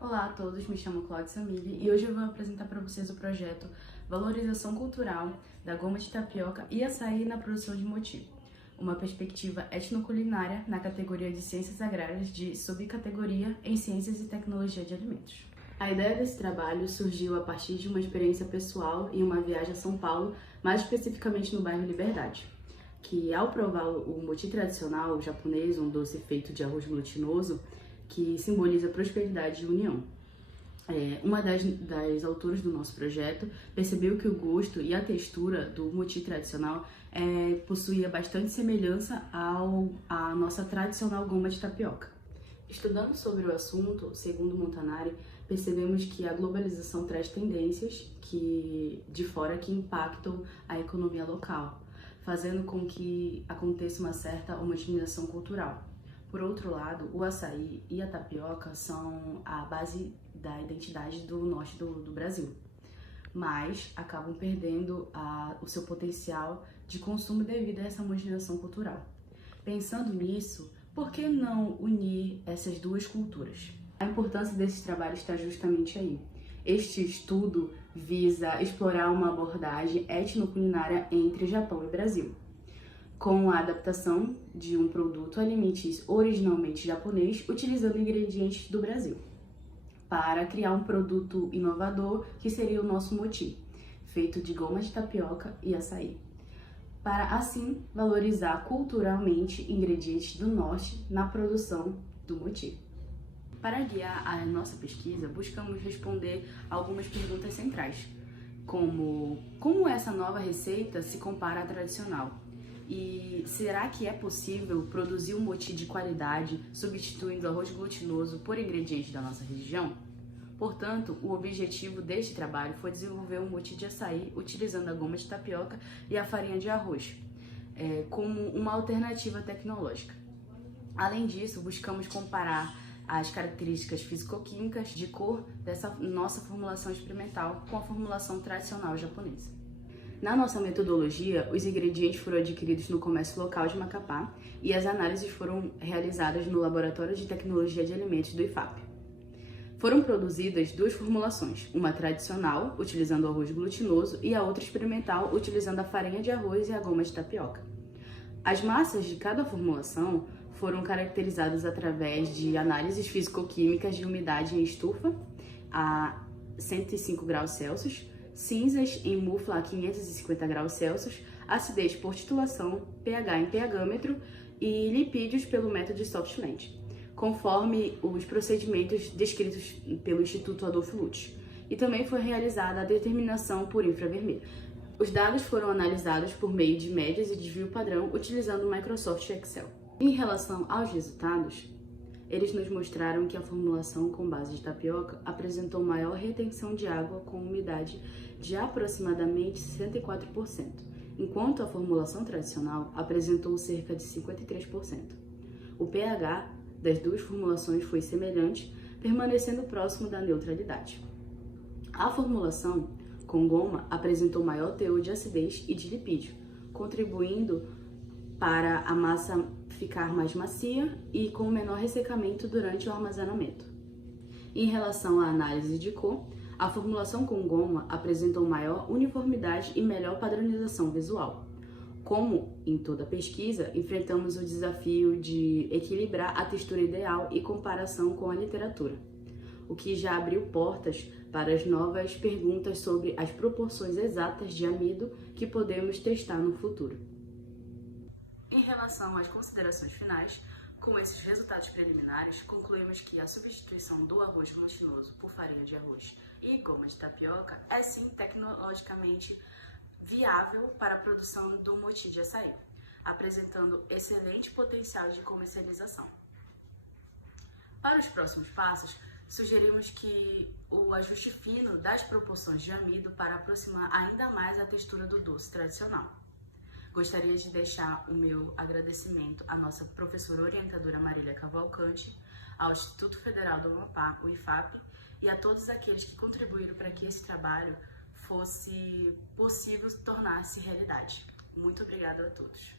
Olá a todos, me chamo Cláudia Samili e hoje eu vou apresentar para vocês o projeto Valorização Cultural da Goma de Tapioca e Açaí na produção de moti, uma perspectiva etnoculinária na categoria de Ciências Agrárias de subcategoria em Ciências e Tecnologia de Alimentos. A ideia desse trabalho surgiu a partir de uma experiência pessoal em uma viagem a São Paulo, mais especificamente no bairro Liberdade, que ao provar o moti tradicional japonês, um doce feito de arroz glutinoso, que simboliza prosperidade e união. Uma das autoras do nosso projeto percebeu que o gosto e a textura do moti tradicional possuía bastante semelhança à nossa tradicional goma de tapioca. Estudando sobre o assunto, segundo Montanari, percebemos que a globalização traz tendências de fora que impactam a economia local, fazendo com que aconteça uma certa homogeneização cultural. Por outro lado, o açaí e a tapioca são a base da identidade do norte do Brasil, mas acabam perdendo o seu potencial de consumo devido a essa homogeneização cultural. Pensando nisso, por que não unir essas duas culturas? A importância desse trabalho está justamente aí. Este estudo visa explorar uma abordagem etnoculinária entre Japão e Brasil, com a adaptação de um produto alimentício originalmente japonês, utilizando ingredientes do Brasil, para criar um produto inovador que seria o nosso moti, feito de goma de tapioca e açaí, para assim valorizar culturalmente ingredientes do norte na produção do moti. Para guiar a nossa pesquisa, buscamos responder algumas perguntas centrais, como essa nova receita se compara à tradicional? E será que é possível produzir um moti de qualidade substituindo arroz glutinoso por ingredientes da nossa região? Portanto, o objetivo deste trabalho foi desenvolver um moti de açaí utilizando a goma de tapioca e a farinha de arroz, como uma alternativa tecnológica. Além disso, buscamos comparar as características físico-químicas de cor dessa nossa formulação experimental com a formulação tradicional japonesa. Na nossa metodologia, os ingredientes foram adquiridos no comércio local de Macapá e as análises foram realizadas no Laboratório de Tecnologia de Alimentos do IFAP. Foram produzidas duas formulações, uma tradicional, utilizando o arroz glutinoso, e a outra experimental, utilizando a farinha de arroz e a goma de tapioca. As massas de cada formulação foram caracterizadas através de análises físico-químicas de umidade em estufa a 105 graus Celsius, cinzas em mufla a 550 graus Celsius, acidez por titulação, pH em pHmetro e lipídios pelo método de Softland, conforme os procedimentos descritos pelo Instituto Adolfo Lutz. E também foi realizada a determinação por infravermelho. Os dados foram analisados por meio de médias e desvio padrão utilizando o Microsoft Excel. Em relação aos resultados, eles nos mostraram que a formulação com base de tapioca apresentou maior retenção de água com umidade de aproximadamente 64%, enquanto a formulação tradicional apresentou cerca de 53%. O pH das duas formulações foi semelhante, permanecendo próximo da neutralidade. A formulação com goma apresentou maior teor de acidez e de lipídio, contribuindo para a massa ficar mais macia e com menor ressecamento durante o armazenamento. Em relação à análise de cor, a formulação com goma apresentou maior uniformidade e melhor padronização visual. Como em toda pesquisa, enfrentamos o desafio de equilibrar a textura ideal e comparação com a literatura, o que já abriu portas para as novas perguntas sobre as proporções exatas de amido que podemos testar no futuro. Em relação às considerações finais, com esses resultados preliminares, concluímos que a substituição do arroz glutinoso por farinha de arroz e goma de tapioca é sim tecnologicamente viável para a produção do moti de açaí, apresentando excelente potencial de comercialização. Para os próximos passos, sugerimos que o ajuste fino das proporções de amido para aproximar ainda mais a textura do doce tradicional. Gostaria de deixar o meu agradecimento à nossa professora orientadora Marília Cavalcante, ao Instituto Federal do Amapá, o IFAP, e a todos aqueles que contribuíram para que esse trabalho fosse possível tornar-se realidade. Muito obrigada a todos.